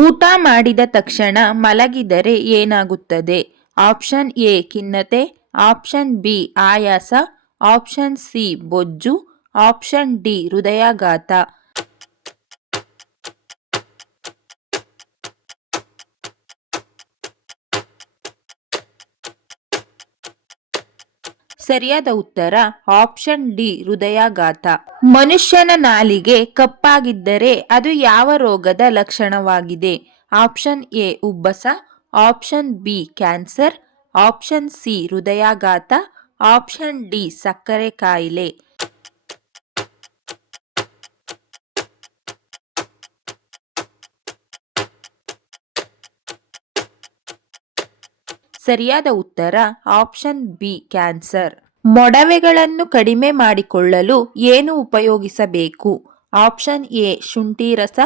ಊಟ ಮಾಡಿದ ತಕ್ಷಣ ಮಲಗಿದರೆ ಏನಾಗುತ್ತದೆ? ಆಪ್ಷನ್ ಎ ಖಿನ್ನತೆ, ಆಪ್ಷನ್ ಬಿ ಆಯಾಸ, ಆಪ್ಷನ್ ಸಿ ಬೊಜ್ಜು, ಆಪ್ಷನ್ ಡಿ ಹೃದಯಾಘಾತ. ಸರಿಯಾದ ಉತ್ತರ ಆಪ್ಷನ್ ಡಿ ಹೃದಯಾಘಾತ. ಮನುಷ್ಯನ ನಾಲಿಗೆ ಕಪ್ಪಾಗಿದ್ದರೆ ಅದು ಯಾವ ರೋಗದ ಲಕ್ಷಣವಾಗಿದೆ? ಆಪ್ಷನ್ ಎ ಉಬ್ಬಸ, option B cancer, option C ಹೃದಯಾಘಾತ, ಆಪ್ಷನ್ ಡಿ ಸಕ್ಕರೆ ಕಾಯಿಲೆ. ಸರಿಯಾದ ಉತ್ತರ ಆಪ್ಷನ್ ಬಿ ಕ್ಯಾನ್ಸರ್. ಮೊಡವೆಗಳನ್ನು ಕಡಿಮೆ ಮಾಡಿಕೊಳ್ಳಲು ಏನು ಉಪಯೋಗಿಸಬೇಕು? ಆಪ್ಷನ್ ಎ ಶುಂಠಿ ರಸ,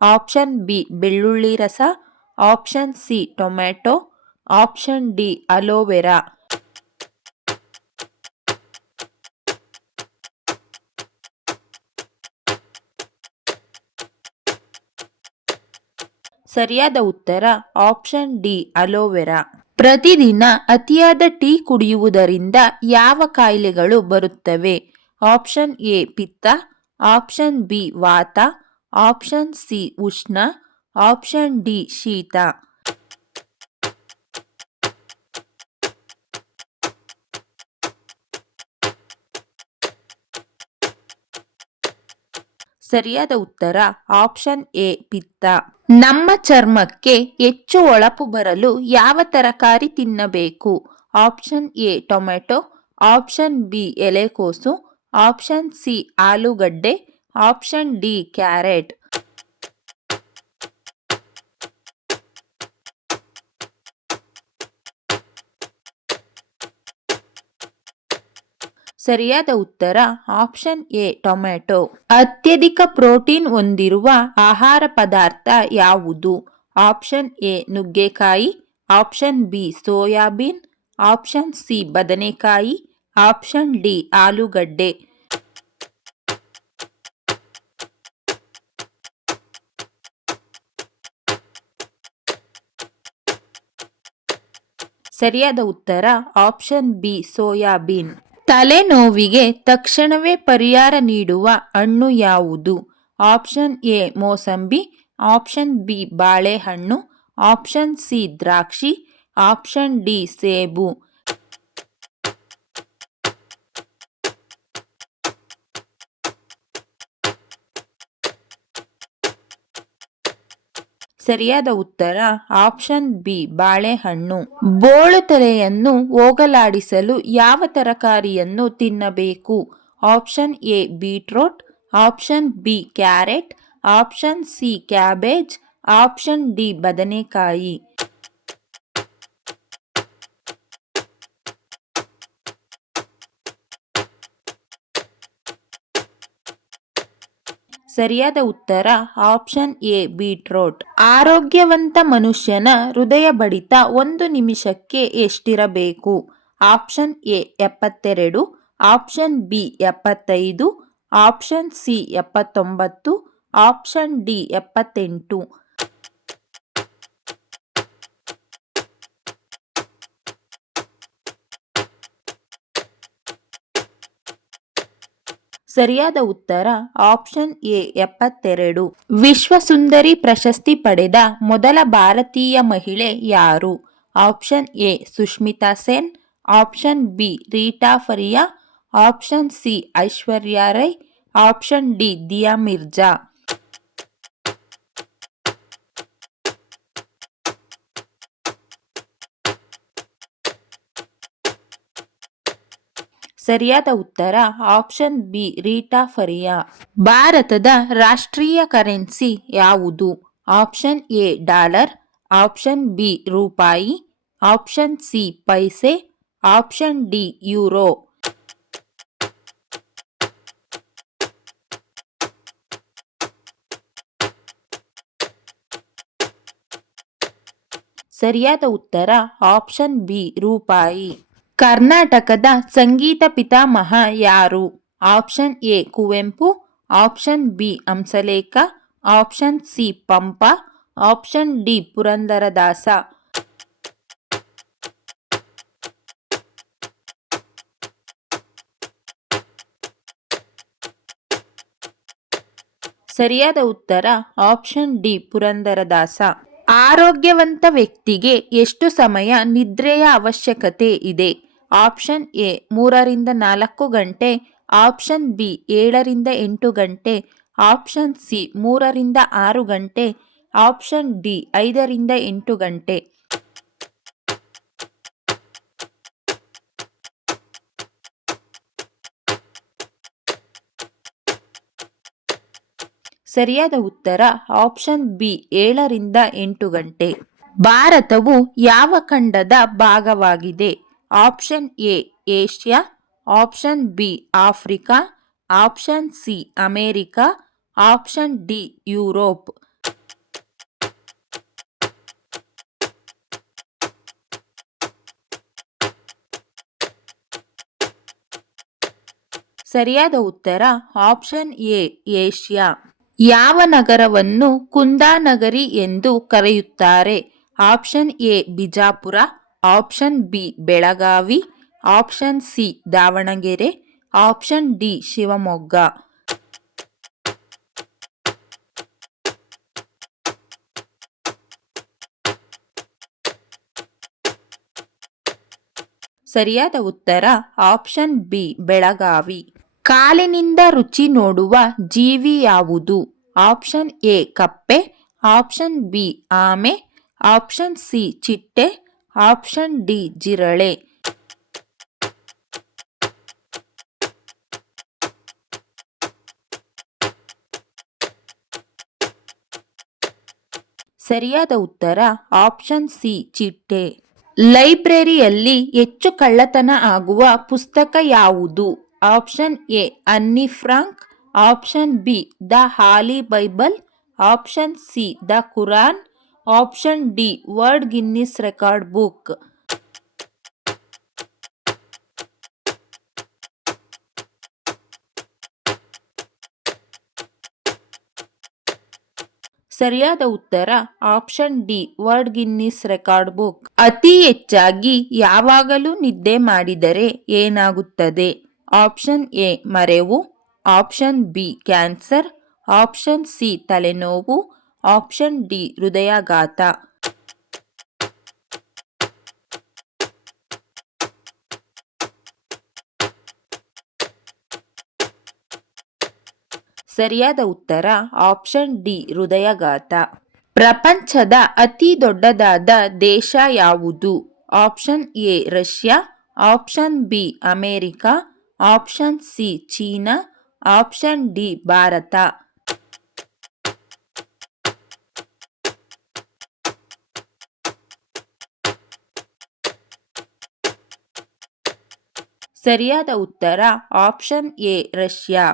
ಆಪ್ಷನ್ ಬಿ ಬೆಳ್ಳುಳ್ಳಿ ರಸ, option C tomato, option D aloe vera. ಸರಿಯಾದ ಉತ್ತರ ಆಪ್ಷನ್ ಡಿ ಅಲೋವೆರಾ. ಪ್ರತಿದಿನ ಅತಿಯಾದ ಟೀ ಕುಡಿಯುವುದರಿಂದ ಯಾವ ಕಾಯಿಲೆಗಳು ಬರುತ್ತವೆ? ಆಪ್ಷನ್ ಎ ಪಿತ್ತ, ಆಪ್ಷನ್ ಬಿ ವಾತ, ಆಪ್ಷನ್ ಸಿ ಉಷ್ಣ, ಆಪ್ಷನ್ ಡಿ ಶೀತ. ಸರಿಯಾದ ಉತ್ತರ ಆಪ್ಷನ್ ಎ ಪಿತ್ತ. ನಮ್ಮ ಚರ್ಮಕ್ಕೆ ಹೆಚ್ಚು ಹೊಳಪು ಬರಲು ಯಾವ ತರಕಾರಿ ತಿನ್ನಬೇಕು? Option A tomato, option B ಎಲೆಕೋಸು, ಆಪ್ಷನ್ ಸಿ ಆಲೂಗಡ್ಡೆ, ಆಪ್ಷನ್ ಡಿ ಕ್ಯಾರೆಟ್. ಸರಿಯಾದ ಉತ್ತರ ಆಪ್ಷನ್ ಎ ಟೊಮೆಟೊ. ಅತ್ಯಧಿಕ ಪ್ರೋಟೀನ್ ಹೊಂದಿರುವ ಆಹಾರ ಪದಾರ್ಥ ಯಾವುದು? ಆಪ್ಷನ್ ಎ ನುಗ್ಗೆಕಾಯಿ, option B soybean, option C ಬದನೆಕಾಯಿ, ಆಪ್ಷನ್ ಡಿ ಆಲೂಗಡ್ಡೆ. ಸರಿಯಾದ ಉತ್ತರ ಆಪ್ಷನ್ ಬಿ ಸೋಯಾಬೀನ್. ತಲೆನೋವಿಗೆ ತಕ್ಷಣವೇ ಪರಿಹಾರ ನೀಡುವ ಹಣ್ಣು ಯಾವುದು? Option A mosambi, option B ಬಾಳೆಹಣ್ಣು, ಆಪ್ಷನ್ ಸಿ ದ್ರಾಕ್ಷಿ, ಆಪ್ಷನ್ ಡಿ ಸೇಬು. ಸರಿಯಾದ ಉತ್ತರ ಆಪ್ಷನ್ ಬಿ ಬಾಳೆಹಣ್ಣು. ಬೋಳು ತಲೆಯನ್ನು ಹೋಗಲಾಡಿಸಲು ಯಾವ ತರಕಾರಿಯನ್ನು ತಿನ್ನಬೇಕು? Option A beetroot, option B carrot, option C cabbage, option D ಬದನೆಕಾಯಿ. ಸರಿಯಾದ ಉತ್ತರ ಆಪ್ಷನ್ ಎ ಬೀಟ್ರೋಟ್. ಆರೋಗ್ಯವಂತ ಮನುಷ್ಯನ ಹೃದಯ ಬಡಿತ ಒಂದು ನಿಮಿಷಕ್ಕೆ ಎಷ್ಟಿರಬೇಕು? Option A 72, option B 75, option C 79, option D 78. ಸರಿಯಾದ ಉತ್ತರ ಆಪ್ಷನ್ ಎ 72. ವಿಶ್ವ ಸುಂದರಿ ಪ್ರಶಸ್ತಿ ಪಡೆದ ಮೊದಲ ಭಾರತೀಯ ಮಹಿಳೆ ಯಾರು? Option A Sushmita Sen, option B Reita Faria, option C Aishwarya Rai, option D Dia Mirza. ಸರಿಯಾದ ಉತ್ತರ ಆಪ್ಷನ್ ಬಿ ರೀಟಾ ಫರಿಯಾ. ಭಾರತದ ರಾಷ್ಟ್ರೀಯ ಕರೆನ್ಸಿ ಯಾವುದು? Option A dollar, option B ರೂಪಾಯಿ, ಆಪ್ಷನ್ ಸಿ ಪೈಸೆ, ಆಪ್ಷನ್ ಡಿ ಯೂರೋ. ಸರಿಯಾದ ಉತ್ತರ ಆಪ್ಷನ್ ಬಿ ರೂಪಾಯಿ. ಕರ್ನಾಟಕದ ಸಂಗೀತ ಪಿತಾಮಹ ಯಾರು? Option A Kuvempu, option B Hamsalekha, option C Pampa, option D Purandaradasa. ಸರಿಯಾದ ಉತ್ತರ ಆಪ್ಷನ್ ಡಿ ಪುರಂದರದಾಸ. ಆರೋಗ್ಯವಂತ ವ್ಯಕ್ತಿಗೆ ಎಷ್ಟು ಸಮಯ ನಿದ್ರೆಯ ಅವಶ್ಯಕತೆ ಇದೆ? ಆಪ್ಷನ್ ಎ 3 ರಿಂದ 4 ಗಂಟೆ, ಆಪ್ಷನ್ ಬಿ 7 ರಿಂದ 8 ಗಂಟೆ, ಆಪ್ಷನ್ ಸಿ 3 ರಿಂದ 6 ಗಂಟೆ, ಆಪ್ಷನ್ ಡಿ 5 ರಿಂದ 8 ಗಂಟೆ. ಸರಿಯಾದ ಉತ್ತರ ಆಪ್ಷನ್ ಬಿ 7 ರಿಂದ 8 ಗಂಟೆ. ಭಾರತವು ಯಾವ ಖಂಡದ ಭಾಗವಾಗಿದೆ? Option A Asia, option B Africa, option C America, option D Europe. ಸರಿಯಾದ ಉತ್ತರ ಆಪ್ಷನ್ ಎ ಏಷ್ಯಾ. ಯಾವ ನಗರವನ್ನು ಕುಂದಾನಗರಿ ಎಂದು ಕರೆಯುತ್ತಾರೆ? Option A Bijapur, option B Belagavi, option C Davanagere, option D Shivamogga. ಸರಿಯಾದ ಉತ್ತರ ಆಪ್ಷನ್ ಬಿ ಬೆಳಗಾವಿ. ಕಾಲಿನಿಂದ ರುಚಿ ನೋಡುವ ಜೀವಿ ಯಾವುದು? ಆಪ್ಷನ್ ಎ ಕಪ್ಪೆ, ಆಪ್ಷನ್ ಬಿ ಆಮೆ, ಆಪ್ಷನ್ ಸಿ ಚಿಟ್ಟೆ, ಆಪ್ಷನ್ ಡಿ ಜಿರಳೆ. ಸರಿಯಾದ ಉತ್ತರ ಆಪ್ಷನ್ ಸಿ ಚಿಟ್ಟೆ. ಲೈಬ್ರರಿಯಲ್ಲಿ ಹೆಚ್ಚು ಕಳ್ಳತನ ಆಗುವ ಪುಸ್ತಕ ಯಾವುದು? Option A Anne Frank, option B the Holy Bible, option C the Quran, option D world Guinness record book. ಸರಿಯಾದ ಉತ್ತರ option D world Guinness record book. ಅತಿ ಹೆಚ್ಚಾಗಿ ಯಾವಾಗಲೂ ನಿದ್ದೆ ಮಾಡಿದರೆ ಏನಾಗುತ್ತದೆ? ಆಪ್ಷನ್ ಎ ಮರೆವು, option B cancer, option C ತಲೆನೋವು, ಆಪ್ಷನ್ ಡಿ ಹೃದಯಾಘಾತ. ಸರಿಯಾದ ಉತ್ತರ ಆಪ್ಷನ್ ಡಿ ಹೃದಯಾಘಾತ. ಪ್ರಪಂಚದ ಅತಿ ದೊಡ್ಡದಾದ ದೇಶ ಯಾವುದು? Option A Russia, option B America, option C China, option D Bharat. ಸರಿಯಾದ ಉತ್ತರ ಆಪ್ಷನ್ ಎ ರಷ್ಯಾ.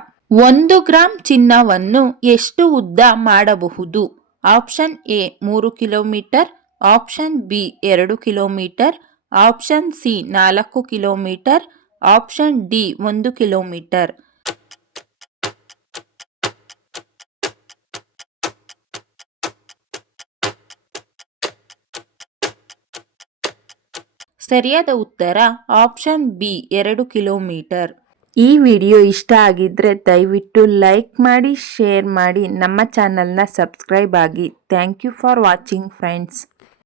1 ಗ್ರಾಂ ಚಿನ್ನವನ್ನು ಎಷ್ಟು ಉದ್ದ ಮಾಡಬಹುದು? Option A 3 kilometre, option B 2 kilometre, option C 4 kilometre, option D 1 kilometre. ಸರಿಯಾದ ಉತ್ತರ ಆಪ್ಷನ್ ಬಿ 2 ಕಿಲೋಮೀಟರ್. ಈ ವಿಡಿಯೋ ಇಷ್ಟ ಆಗಿದ್ರೆ ದಯವಿಟ್ಟು ಲೈಕ್ ಮಾಡಿ, ಶೇರ್ ಮಾಡಿ, ನಮ್ಮ ಚಾನಲ್ನ ಸಬ್ಸ್ಕ್ರೈಬ್ ಆಗಿ. Thank you for watching friends.